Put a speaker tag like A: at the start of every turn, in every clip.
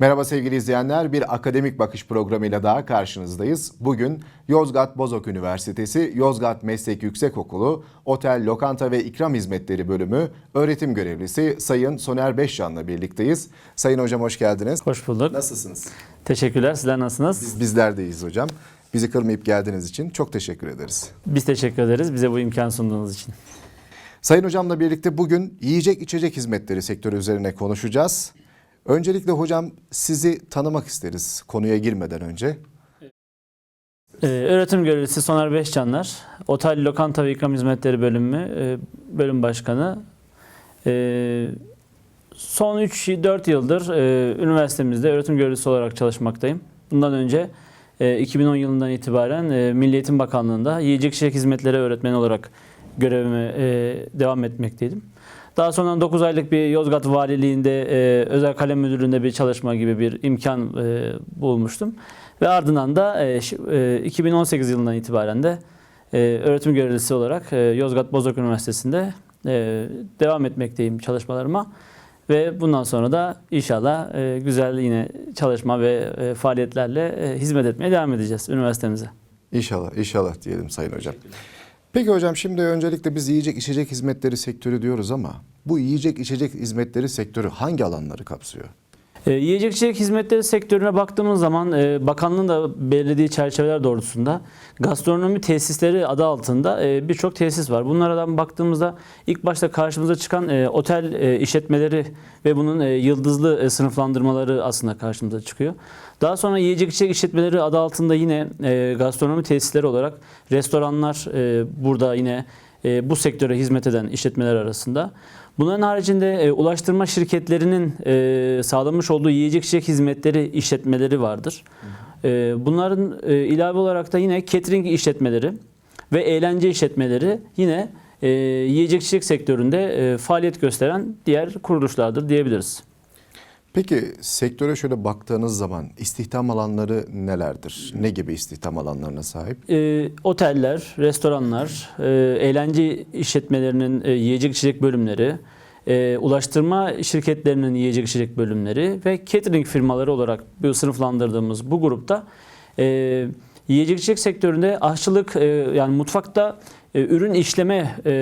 A: Merhaba sevgili izleyenler, bir akademik bakış programıyla daha karşınızdayız. Bugün Yozgat Bozok Üniversitesi Yozgat Meslek Yüksekokulu Otel, Lokanta ve İkram Hizmetleri Bölümü öğretim görevlisi Sayın Soner Beşcan'la birlikteyiz. Sayın hocam hoş geldiniz.
B: Hoş bulduk.
A: Nasılsınız?
B: Teşekkürler. Sizler nasılsınız?
A: Biz, bizler deyiz hocam. Bizi kırmayıp geldiğiniz için çok teşekkür ederiz.
B: Biz teşekkür ederiz bize bu imkan sunduğunuz için.
A: Sayın hocamla birlikte bugün yiyecek içecek hizmetleri sektörü üzerine konuşacağız. Öncelikle hocam sizi tanımak isteriz konuya girmeden önce.
B: Ee, öğretim görevlisi Soner Beşcanlar, Otel, Lokanta ve İkram Hizmetleri Bölümü e, bölüm başkanı. Ee, son 3-4 yıldır e, üniversitemizde öğretim görevlisi olarak çalışmaktayım. Bundan önce e, 2010 yılından itibaren e, Milli Eğitim Bakanlığı'nda yiyecek içecek hizmetleri öğretmeni olarak görevime e, devam etmekteydim. Daha sonra 9 aylık bir Yozgat Valiliğinde e, özel kalem müdürlüğünde bir çalışma gibi bir imkan e, bulmuştum. Ve ardından da e, şi- e, 2018 yılından itibaren de e, öğretim görevlisi olarak e, Yozgat Bozok Üniversitesi'nde e, devam etmekteyim çalışmalarıma. Ve bundan sonra da inşallah e, güzel yine çalışma ve e, faaliyetlerle e, hizmet etmeye devam edeceğiz üniversitemize.
A: İnşallah, inşallah diyelim Sayın Hocam. Peki hocam şimdi öncelikle biz yiyecek içecek hizmetleri sektörü diyoruz ama bu yiyecek içecek hizmetleri sektörü hangi alanları kapsıyor?
B: E, yiyecek içecek hizmetleri sektörüne baktığımız zaman e, bakanlığın da belirlediği çerçeveler doğrultusunda gastronomi tesisleri adı altında e, birçok tesis var. Bunlardan baktığımızda ilk başta karşımıza çıkan e, otel e, işletmeleri ve bunun e, yıldızlı e, sınıflandırmaları aslında karşımıza çıkıyor. Daha sonra yiyecek içecek işletmeleri adı altında yine e, gastronomi tesisleri olarak restoranlar e, burada yine e, bu sektöre hizmet eden işletmeler arasında. Bunların haricinde e, ulaştırma şirketlerinin e, sağlamış olduğu yiyecek içecek hizmetleri işletmeleri vardır. E, bunların e, ilave olarak da yine catering işletmeleri ve eğlence işletmeleri yine e, yiyecek içecek sektöründe e, faaliyet gösteren diğer kuruluşlardır diyebiliriz.
A: Peki sektöre şöyle baktığınız zaman istihdam alanları nelerdir? Ne gibi istihdam alanlarına sahip?
B: E, oteller, restoranlar, e, eğlence işletmelerinin e, yiyecek içecek bölümleri, e, ulaştırma şirketlerinin yiyecek içecek bölümleri ve catering firmaları olarak bu sınıflandırdığımız bu grupta e, yiyecek içecek sektöründe aşçılık e, yani mutfakta e, ürün işleme e,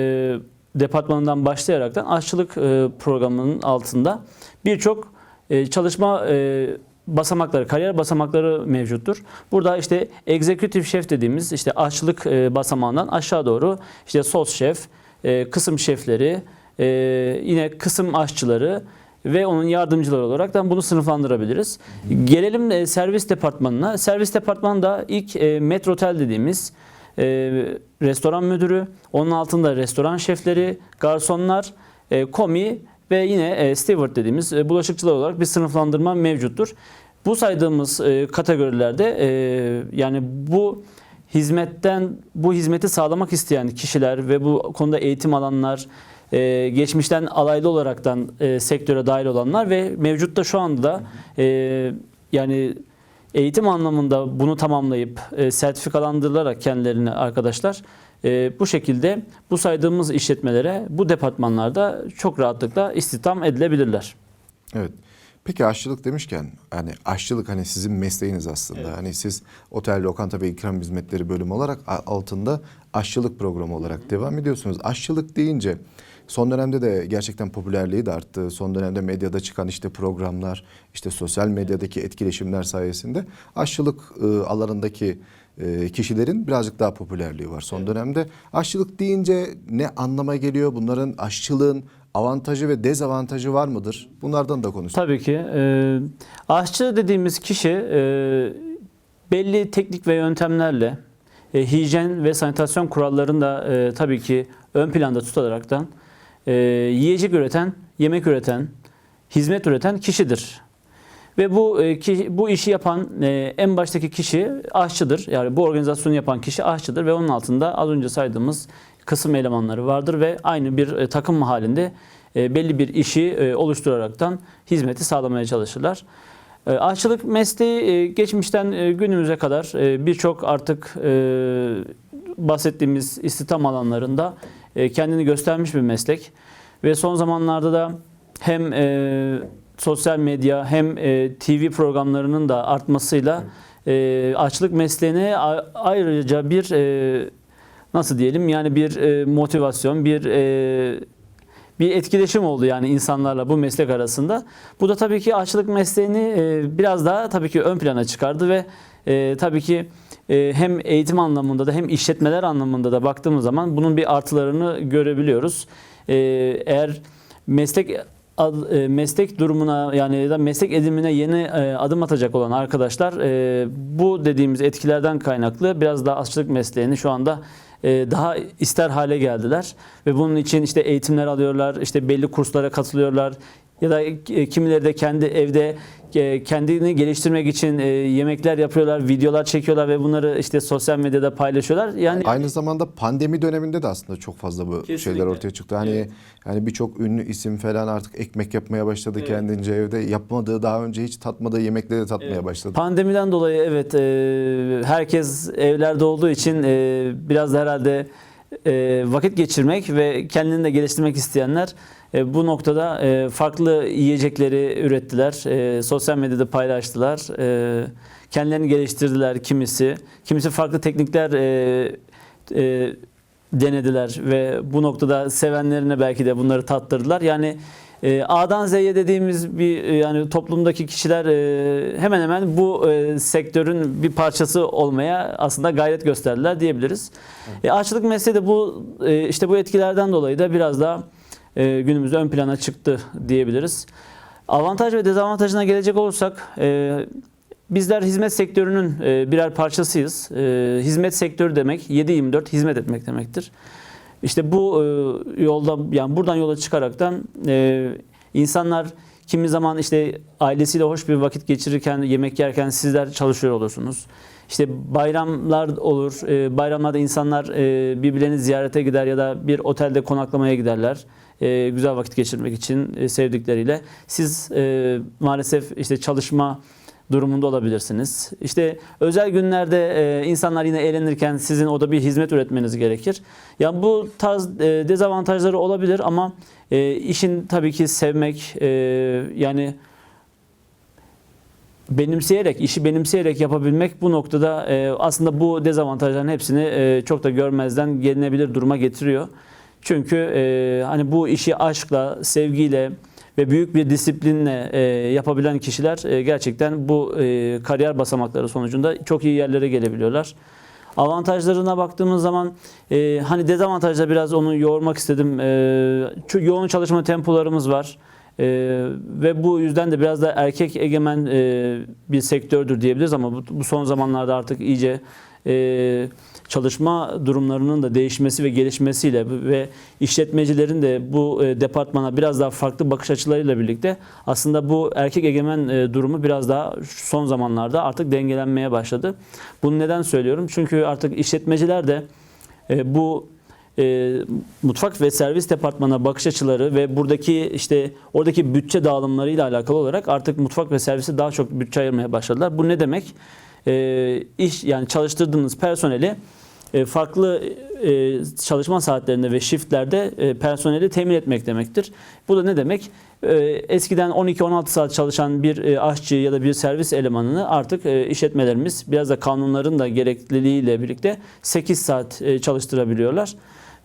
B: departmanından başlayaraktan aşçılık e, programının altında birçok e, çalışma e, basamakları, kariyer basamakları mevcuttur. Burada işte executive şef dediğimiz işte aşçılık e, basamağından aşağı doğru işte sos şef, e, kısım şefleri, yine kısım aşçıları ve onun yardımcıları olarak da bunu sınıflandırabiliriz. Gelelim servis departmanına. Servis departmanı da ilk e, metrotel dediğimiz restoran müdürü, onun altında restoran şefleri, garsonlar, komi ve yine e, steward dediğimiz e, bulaşıkçılar olarak bir sınıflandırma mevcuttur. Bu saydığımız e, kategorilerde e, yani bu hizmetten bu hizmeti sağlamak isteyen kişiler ve bu konuda eğitim alanlar, e, geçmişten alaylı olaraktan e, sektöre dahil olanlar ve mevcutta şu anda da e, yani eğitim anlamında bunu tamamlayıp e, sertifikalandırılarak kendilerini arkadaşlar e, bu şekilde bu saydığımız işletmelere bu departmanlarda çok rahatlıkla istihdam edilebilirler.
A: Evet. Peki aşçılık demişken hani aşçılık hani sizin mesleğiniz aslında. Hani siz otel, lokanta ve ikram hizmetleri bölümü olarak altında aşçılık programı olarak devam ediyorsunuz. Aşçılık deyince son dönemde de gerçekten popülerliği de arttı. Son dönemde medyada çıkan işte programlar, işte sosyal medyadaki etkileşimler sayesinde aşçılık e, alanındaki e, kişilerin birazcık daha popülerliği var son dönemde. Aşçılık deyince ne anlama geliyor? Bunların aşçılığın avantajı ve dezavantajı var mıdır? Bunlardan da konuşalım.
B: Tabii ki. E, aşçı dediğimiz kişi e, belli teknik ve yöntemlerle e, hijyen ve sanitasyon kurallarını da e, tabii ki ön planda tutularaktan e, yiyecek üreten, yemek üreten, hizmet üreten kişidir. Ve bu e, ki, bu işi yapan e, en baştaki kişi aşçıdır. Yani bu organizasyonu yapan kişi aşçıdır ve onun altında az önce saydığımız kısım elemanları vardır ve aynı bir e, takım halinde belli bir işi oluşturaraktan hizmeti sağlamaya çalışırlar. Aşçılık mesleği geçmişten günümüze kadar birçok artık bahsettiğimiz istihdam alanlarında kendini göstermiş bir meslek ve son zamanlarda da hem sosyal medya hem e, TV programlarının da artmasıyla e, açlık mesleğine ayrıca bir e, nasıl diyelim yani bir e, motivasyon, bir e, bir etkileşim oldu yani insanlarla bu meslek arasında. Bu da tabii ki açlık mesleğini e, biraz daha tabii ki ön plana çıkardı ve e, tabii ki e, hem eğitim anlamında da hem işletmeler anlamında da baktığımız zaman bunun bir artılarını görebiliyoruz. Eğer meslek ad- e, meslek durumuna yani ya da meslek edimine yeni e, adım atacak olan arkadaşlar e, bu dediğimiz etkilerden kaynaklı biraz daha aşçılık mesleğini şu anda e, daha ister hale geldiler. Ve bunun için işte eğitimler alıyorlar, işte belli kurslara katılıyorlar ya da e, kimileri de kendi evde e, kendini geliştirmek için e, yemekler yapıyorlar, videolar çekiyorlar ve bunları işte sosyal medyada paylaşıyorlar. Yani
A: Aynı zamanda pandemi döneminde de aslında çok fazla bu
B: Kesinlikle.
A: şeyler ortaya çıktı. Hani
B: Evet.
A: yani birçok ünlü isim falan artık ekmek yapmaya başladı
B: Evet.
A: kendince evde. Yapmadığı daha önce hiç tatmadığı yemekleri de tatmaya
B: Evet.
A: başladı.
B: Pandemiden dolayı evet e, herkes evlerde olduğu için e, biraz da herhalde e, vakit geçirmek ve kendini de geliştirmek isteyenler e, bu noktada e, farklı yiyecekleri ürettiler. E, sosyal medyada paylaştılar. E, kendilerini geliştirdiler kimisi. Kimisi farklı teknikler e, e, denediler ve bu noktada sevenlerine belki de bunları tattırdılar. Yani e, A'dan Z'ye dediğimiz bir e, yani toplumdaki kişiler e, hemen hemen bu e, sektörün bir parçası olmaya aslında gayret gösterdiler diyebiliriz. E, aşçılık mesleği de bu e, işte bu etkilerden dolayı da biraz daha e, günümüzde ön plana çıktı diyebiliriz. Avantaj ve dezavantajına gelecek olursak e, bizler hizmet sektörünün e, birer parçasıyız. E, hizmet sektörü demek 7/24 hizmet etmek demektir. İşte bu e, yolda yani buradan yola çıkaraktan e, insanlar kimi zaman işte ailesiyle hoş bir vakit geçirirken yemek yerken sizler çalışıyor olursunuz. İşte bayramlar olur. E, bayramlarda insanlar e, birbirlerini ziyarete gider ya da bir otelde konaklamaya giderler. E, güzel vakit geçirmek için e, sevdikleriyle. Siz e, maalesef işte çalışma durumunda olabilirsiniz. İşte özel günlerde e, insanlar yine eğlenirken sizin o da bir hizmet üretmeniz gerekir. Yani bu tarz e, dezavantajları olabilir ama e, işin tabii ki sevmek e, yani benimseyerek, işi benimseyerek yapabilmek bu noktada e, aslında bu dezavantajların hepsini e, çok da görmezden gelinebilir duruma getiriyor. Çünkü e, hani bu işi aşkla, sevgiyle ve büyük bir disiplinle e, yapabilen kişiler e, gerçekten bu e, kariyer basamakları sonucunda çok iyi yerlere gelebiliyorlar. Avantajlarına baktığımız zaman e, hani dezavantajda biraz onu yoğurmak istedim. E, yoğun çalışma tempolarımız var. E, ve bu yüzden de biraz da erkek egemen e, bir sektördür diyebiliriz ama bu, bu son zamanlarda artık iyice e, çalışma durumlarının da değişmesi ve gelişmesiyle ve işletmecilerin de bu e, departmana biraz daha farklı bakış açılarıyla birlikte aslında bu erkek egemen e, durumu biraz daha son zamanlarda artık dengelenmeye başladı. Bunu neden söylüyorum? Çünkü artık işletmeciler de e, bu mutfak ve servis departmana bakış açıları ve buradaki işte oradaki bütçe dağılımlarıyla alakalı olarak artık mutfak ve servise daha çok bütçe ayırmaya başladılar. Bu ne demek? E, iş yani çalıştırdığınız personeli farklı e, çalışma saatlerinde ve shiftlerde e, personeli temin etmek demektir. Bu da ne demek? E, Eskiden 12-16 saat çalışan bir e, aşçı ya da bir servis elemanını artık e, işletmelerimiz biraz da kanunların da gerekliliğiyle birlikte 8 saat e, çalıştırabiliyorlar.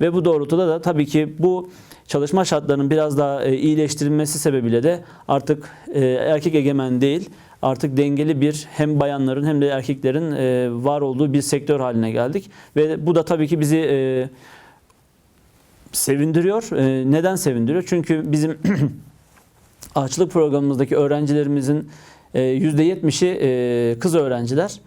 B: Ve bu doğrultuda da tabii ki bu çalışma şartlarının biraz daha e, iyileştirilmesi sebebiyle de artık e, erkek egemen değil, artık dengeli bir hem bayanların hem de erkeklerin e, var olduğu bir sektör haline geldik. Ve bu da tabii ki bizi e, sevindiriyor. E, neden sevindiriyor? Çünkü bizim açlık programımızdaki öğrencilerimizin e, %70'i e, kız öğrenciler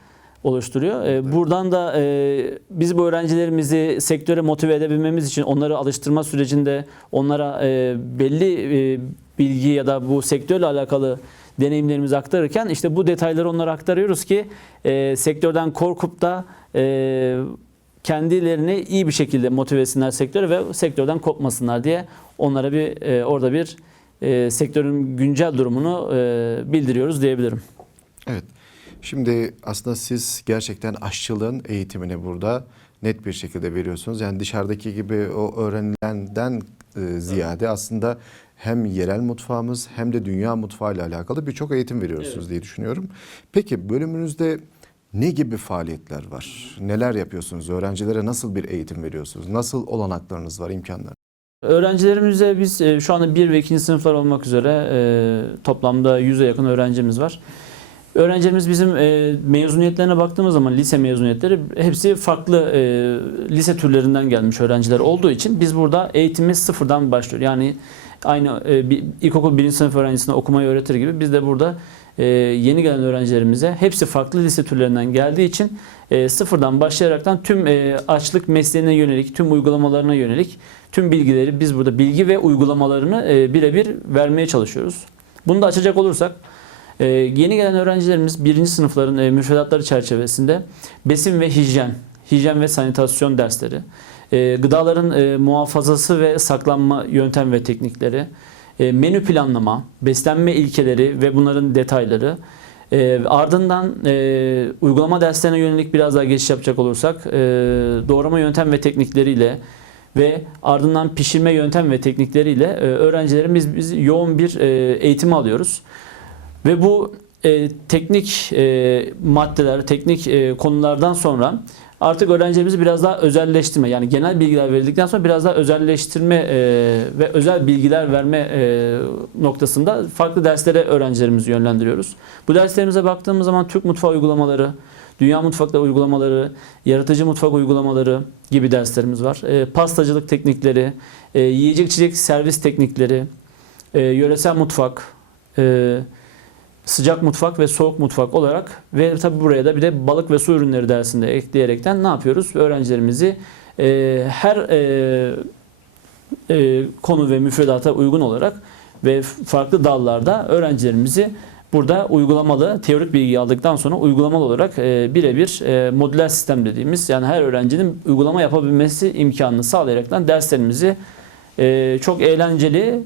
B: oluşturuyor. E, Buradan da e, biz bu öğrencilerimizi sektöre motive edebilmemiz için onları alıştırma sürecinde onlara e, belli e, bilgi ya da bu sektörle alakalı deneyimlerimizi aktarırken işte bu detayları onlara aktarıyoruz ki e, sektörden korkup da e, kendilerini iyi bir şekilde motive etsinler sektöre ve sektörden kopmasınlar diye onlara bir e, orada bir e, sektörün güncel durumunu e, bildiriyoruz diyebilirim.
A: Evet. Şimdi aslında siz gerçekten aşçılığın eğitimini burada net bir şekilde veriyorsunuz. Yani dışarıdaki gibi o öğrenilenden e, ziyade aslında hem yerel mutfağımız hem de dünya mutfağı ile alakalı birçok eğitim veriyorsunuz diye düşünüyorum. Peki bölümünüzde ne gibi faaliyetler var? Neler yapıyorsunuz? Öğrencilere nasıl bir eğitim veriyorsunuz? Nasıl olanaklarınız var, imkanlar?
B: Öğrencilerimize biz e, şu anda 1 ve 2. sınıflar olmak üzere e, toplamda 100'e yakın öğrencimiz var. Öğrencilerimiz bizim e, mezuniyetlerine baktığımız zaman lise mezuniyetleri hepsi farklı lise türlerinden gelmiş öğrenciler olduğu için biz burada eğitimimiz sıfırdan başlıyor. Yani aynı e, bir, ilkokul 1. sınıf öğrencisine okumayı öğretir gibi biz de burada e, yeni gelen öğrencilerimize hepsi farklı lise türlerinden geldiği için e, sıfırdan başlayaraktan tüm e, açlık mesleğine yönelik, tüm uygulamalarına yönelik tüm bilgileri biz burada bilgi ve uygulamalarını birebir vermeye çalışıyoruz. Bunu da açacak olursak yeni gelen öğrencilerimiz birinci sınıfların müfredatları çerçevesinde besin ve hijyen, hijyen ve sanitasyon dersleri, e, gıdaların e, muhafazası ve saklanma yöntem ve teknikleri, e, menü planlama, beslenme ilkeleri ve bunların detayları, e, ardından e, uygulama derslerine yönelik biraz daha geçiş yapacak olursak e, doğrama yöntem ve teknikleriyle ve ardından pişirme yöntem ve teknikleriyle e, öğrencilerimiz biz yoğun bir e, eğitim alıyoruz. Ve bu e, teknik e, maddeler, teknik e, konulardan sonra artık öğrencilerimizi biraz daha özelleştirme yani genel bilgiler verildikten sonra biraz daha özelleştirme e, ve özel bilgiler verme e, noktasında farklı derslere öğrencilerimizi yönlendiriyoruz. Bu derslerimize baktığımız zaman Türk mutfağı uygulamaları, dünya mutfakta uygulamaları, yaratıcı mutfak uygulamaları gibi derslerimiz var. E, pastacılık teknikleri, e, yiyecek içecek servis teknikleri, e, yöresel mutfak, e, sıcak mutfak ve soğuk mutfak olarak ve tabi buraya da bir de balık ve su ürünleri dersinde ekleyerekten ne yapıyoruz? Öğrencilerimizi e, her e, e, konu ve müfredata uygun olarak ve farklı dallarda öğrencilerimizi burada uygulamalı teorik bilgi aldıktan sonra uygulamalı olarak e, birebir e, modüler sistem dediğimiz yani her öğrencinin uygulama yapabilmesi imkanını sağlayaraktan derslerimizi e, çok eğlenceli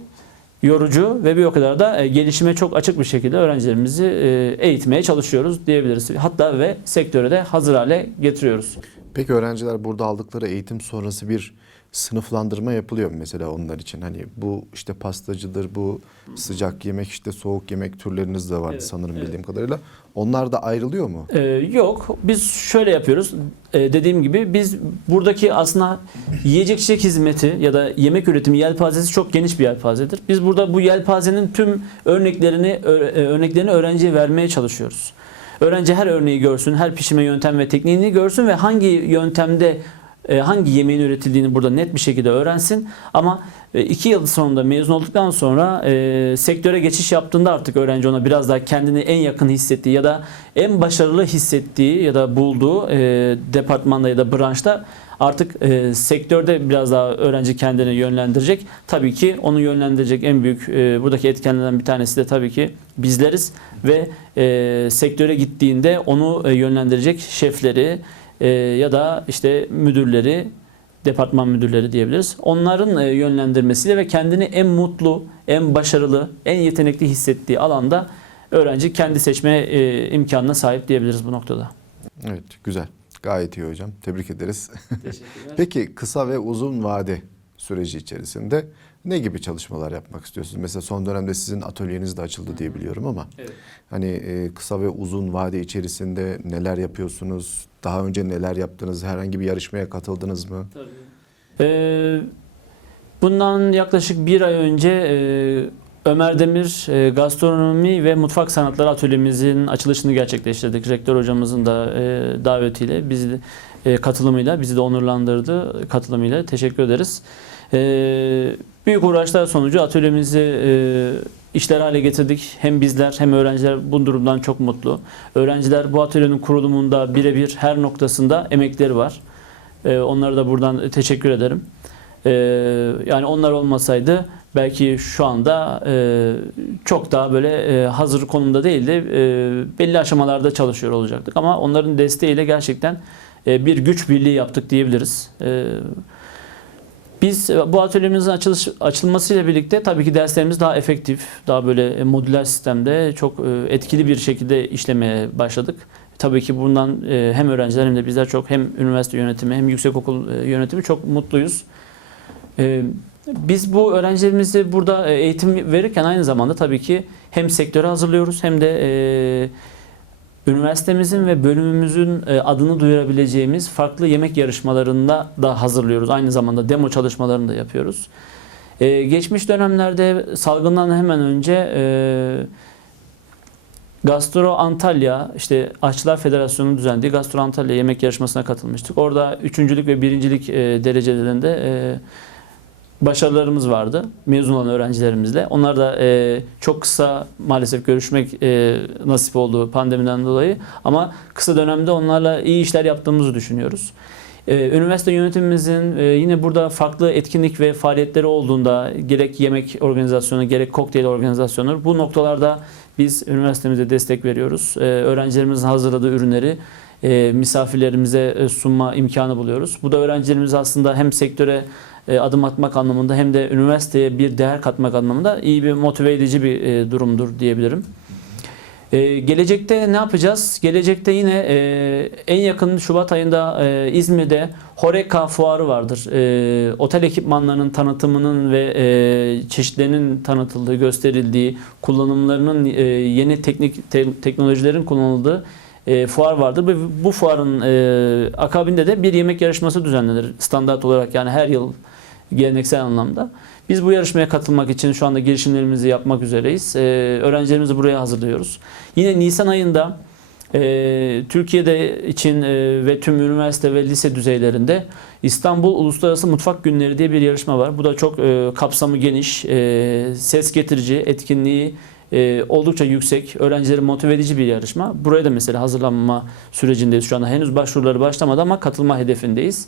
B: yorucu ve bir o kadar da e, gelişime çok açık bir şekilde öğrencilerimizi e, eğitmeye çalışıyoruz diyebiliriz. Hatta ve sektöre de hazır hale getiriyoruz.
A: Peki öğrenciler burada aldıkları eğitim sonrası bir sınıflandırma yapılıyor mesela onlar için? Hani bu işte pastacıdır, bu sıcak yemek işte soğuk yemek türleriniz de vardı
B: Evet,
A: sanırım
B: evet.
A: bildiğim kadarıyla. Onlar da ayrılıyor mu?
B: Ee, yok. Biz şöyle yapıyoruz. Ee, dediğim gibi biz buradaki aslında yiyecek içecek hizmeti ya da yemek üretimi yelpazesi çok geniş bir yelpazedir. Biz burada bu yelpazenin tüm örneklerini e, örneklerini öğrenciye vermeye çalışıyoruz. Öğrenci her örneği görsün, her pişirme yöntem ve tekniğini görsün ve hangi yöntemde hangi yemeğin üretildiğini burada net bir şekilde öğrensin. Ama e, iki yıl sonunda mezun olduktan sonra e, sektöre geçiş yaptığında artık öğrenci ona biraz daha kendini en yakın hissettiği ya da en başarılı hissettiği ya da bulduğu e, departmanda ya da branşta artık e, sektörde biraz daha öğrenci kendini yönlendirecek. Tabii ki onu yönlendirecek en büyük e, buradaki etkenlerden bir tanesi de tabii ki bizleriz ve e, sektöre gittiğinde onu e, yönlendirecek şefleri e, ya da işte müdürleri departman müdürleri diyebiliriz. Onların e, yönlendirmesiyle ve kendini en mutlu, en başarılı, en yetenekli hissettiği alanda öğrenci kendi seçme e, imkanına sahip diyebiliriz bu noktada.
A: Evet güzel. Gayet iyi hocam. Tebrik ederiz.
B: Teşekkürler.
A: Peki kısa ve uzun vade süreci içerisinde ne gibi çalışmalar yapmak istiyorsunuz? Mesela son dönemde sizin atölyeniz de açıldı diye biliyorum ama
B: Evet.
A: hani e, kısa ve uzun vade içerisinde neler yapıyorsunuz? Daha önce neler yaptınız? Herhangi bir yarışmaya katıldınız mı?
B: Ee, bundan yaklaşık bir ay önce e, Ömer Demir e, Gastronomi ve Mutfak Sanatları Atölyemizin açılışını gerçekleştirdik. Rektör hocamızın da e, davetiyle, bizi de, e, katılımıyla, bizi de onurlandırdı katılımıyla. Teşekkür ederiz. E, büyük uğraşlar sonucu atölyemizi e, işler hale getirdik. Hem bizler hem öğrenciler bu durumdan çok mutlu. Öğrenciler bu atölyenin kurulumunda birebir her noktasında emekleri var. E, onlara da buradan teşekkür ederim. E, yani onlar olmasaydı belki şu anda e, çok daha böyle e, hazır konumda değil de e, belli aşamalarda çalışıyor olacaktık. Ama onların desteğiyle gerçekten e, bir güç birliği yaptık diyebiliriz. E, biz e, bu atölyemizin açılış, açılmasıyla birlikte tabii ki derslerimiz daha efektif, daha böyle e, modüler sistemde çok e, etkili bir şekilde işlemeye başladık. Tabii ki bundan hem öğrenciler hem de bizler çok hem üniversite yönetimi hem yüksekokul yönetimi çok mutluyuz. Biz bu öğrencilerimizi burada eğitim verirken aynı zamanda tabii ki hem sektöre hazırlıyoruz hem de üniversitemizin ve bölümümüzün e, adını duyurabileceğimiz farklı yemek yarışmalarında da hazırlıyoruz. Aynı zamanda demo çalışmalarını da yapıyoruz. E, geçmiş dönemlerde salgından hemen önce e, Gastro Antalya, işte Aşçılar Federasyonu'nun düzenlediği Gastro Antalya yemek yarışmasına katılmıştık. Orada üçüncülük ve birincilik derecelerinde başarılarımız vardı mezun olan öğrencilerimizle. Onlar da e, çok kısa maalesef görüşmek e, nasip oldu pandemiden dolayı. Ama kısa dönemde onlarla iyi işler yaptığımızı düşünüyoruz. E, üniversite yönetimimizin e, yine burada farklı etkinlik ve faaliyetleri olduğunda gerek yemek organizasyonu gerek kokteyl organizasyonu bu noktalarda biz üniversitemize destek veriyoruz. E, öğrencilerimizin hazırladığı ürünleri e, misafirlerimize e, sunma imkanı buluyoruz. Bu da öğrencilerimiz aslında hem sektöre adım atmak anlamında hem de üniversiteye bir değer katmak anlamında iyi bir motive edici bir e, durumdur diyebilirim. E, gelecekte ne yapacağız? Gelecekte yine e, en yakın Şubat ayında e, İzmir'de Horeca fuarı vardır. E, otel ekipmanlarının tanıtımının ve e, çeşitlerinin tanıtıldığı, gösterildiği, kullanımlarının e, yeni teknik te- teknolojilerin kullanıldığı e, fuar vardır. Ve bu fuarın e, akabinde de bir yemek yarışması düzenlenir standart olarak yani her yıl geleneksel anlamda. Biz bu yarışmaya katılmak için şu anda girişimlerimizi yapmak üzereyiz. Ee, öğrencilerimizi buraya hazırlıyoruz. Yine Nisan ayında e, Türkiye'de için e, ve tüm üniversite ve lise düzeylerinde İstanbul Uluslararası Mutfak Günleri diye bir yarışma var. Bu da çok e, kapsamı geniş, e, ses getirici, etkinliği e, oldukça yüksek, öğrencileri motive edici bir yarışma. Buraya da mesela hazırlanma sürecindeyiz şu anda. Henüz başvuruları başlamadı ama katılma hedefindeyiz.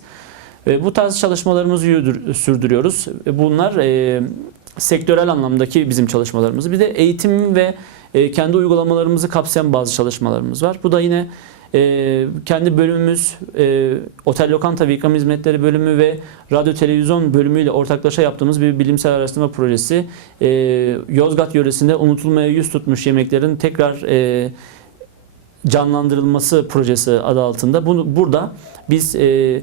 B: E, Bu tarz çalışmalarımızı sürdürüyoruz. E, Bunlar e, sektörel anlamdaki bizim çalışmalarımız. Bir de eğitim ve kendi uygulamalarımızı kapsayan bazı çalışmalarımız var. Bu da yine e, kendi bölümümüz, e, otel, lokanta ve ikram hizmetleri bölümü ve radyo televizyon bölümüyle ortaklaşa yaptığımız bir bilimsel araştırma projesi. E, Yozgat yöresinde unutulmaya yüz tutmuş yemeklerin tekrar e, canlandırılması projesi adı altında. Bunu burada biz e,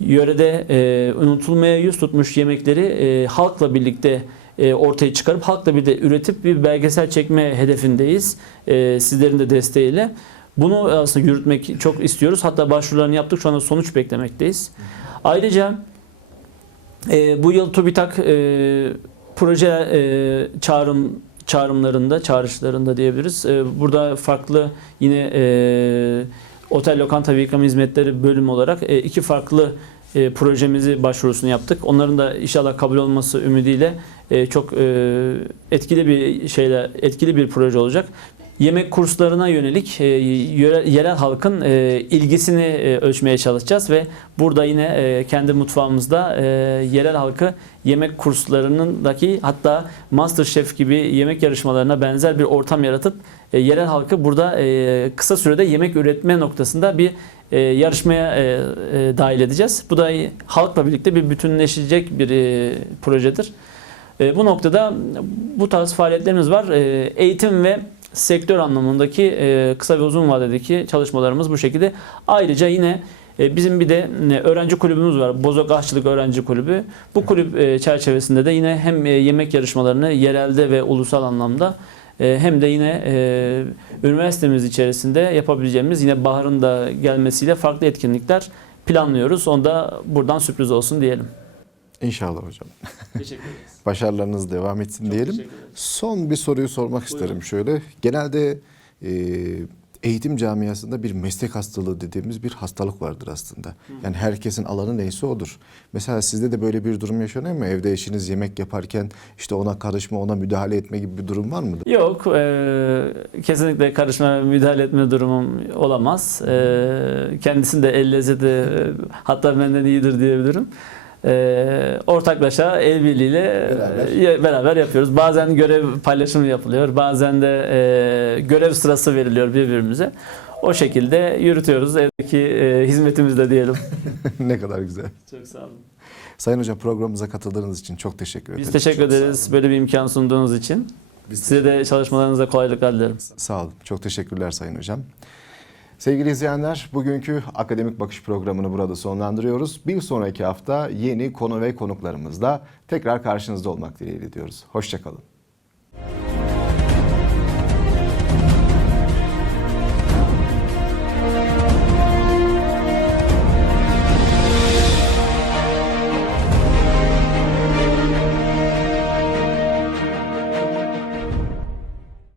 B: yörede e, unutulmaya yüz tutmuş yemekleri e, halkla birlikte e, ortaya çıkarıp halkla birlikte üretip bir belgesel çekme hedefindeyiz. E, sizlerin de desteğiyle. Bunu aslında yürütmek çok istiyoruz. Hatta başvurularını yaptık. Şu anda sonuç beklemekteyiz. Ayrıca e, bu yıl TÜBİTAK e, proje e, çağrım çağrımlarında, çağrışlarında diyebiliriz. E, burada farklı yine e, otel, lokanta ve ikram hizmetleri bölüm olarak e, iki farklı e, projemizi başvurusunu yaptık. Onların da inşallah kabul olması ümidiyle e, çok e, etkili bir şeyle etkili bir proje olacak. Yemek kurslarına yönelik e, yöre- yerel halkın e, ilgisini e, ölçmeye çalışacağız ve burada yine e, kendi mutfağımızda e, yerel halkı yemek kurslarındaki hatta Masterchef gibi yemek yarışmalarına benzer bir ortam yaratıp e, yerel halkı burada e, kısa sürede yemek üretme noktasında bir e, yarışmaya e, e, dahil edeceğiz. Bu da e, halkla birlikte bir bütünleşecek bir e, projedir. E, bu noktada bu tarz faaliyetlerimiz var. E, eğitim ve sektör anlamındaki e, kısa ve uzun vadedeki çalışmalarımız bu şekilde. Ayrıca yine e, bizim bir de e, öğrenci kulübümüz var. Bozok Aşçılık Öğrenci Kulübü. Bu kulüp e, çerçevesinde de yine hem e, yemek yarışmalarını yerelde ve ulusal anlamda hem de yine e, üniversitemiz içerisinde yapabileceğimiz yine baharın da gelmesiyle farklı etkinlikler planlıyoruz. Onda buradan sürpriz olsun diyelim.
A: İnşallah hocam.
B: Teşekkür ederiz.
A: Başarılarınız devam etsin diyelim.
B: teşekkür ederiz.
A: Son bir soruyu sormak isterim
B: Buyurun.
A: şöyle. Genelde e, eğitim camiasında bir meslek hastalığı dediğimiz bir hastalık vardır aslında. Yani herkesin alanı neyse odur. Mesela sizde de böyle bir durum yaşanıyor mu? Evde eşiniz yemek yaparken işte ona karışma, ona müdahale etme gibi bir durum var mıdır?
B: Yok, e, kesinlikle karışma, müdahale etme durumum olamaz. E, kendisinin de el lezzeti e, hatta benden iyidir diyebilirim. E, ortaklaşa el birliğiyle
A: Beraber.
B: e, beraber yapıyoruz. Bazen görev paylaşımı yapılıyor, bazen de e, görev sırası veriliyor birbirimize. O şekilde yürütüyoruz evdeki e, hizmetimizde diyelim.
A: ne kadar güzel.
B: Çok sağ olun.
A: Sayın hocam programımıza katıldığınız için çok teşekkür ederim.
B: Biz teşekkür ederiz böyle bir imkan sunduğunuz için.
A: Biz
B: Size de çalışmalarınızda kolaylıklar dilerim.
A: Sağ olun. Çok teşekkürler Sayın Hocam. Sevgili izleyenler, bugünkü Akademik Bakış programını burada sonlandırıyoruz. Bir sonraki hafta yeni konu ve konuklarımızla tekrar karşınızda olmak dileğiyle diyoruz. Hoşçakalın.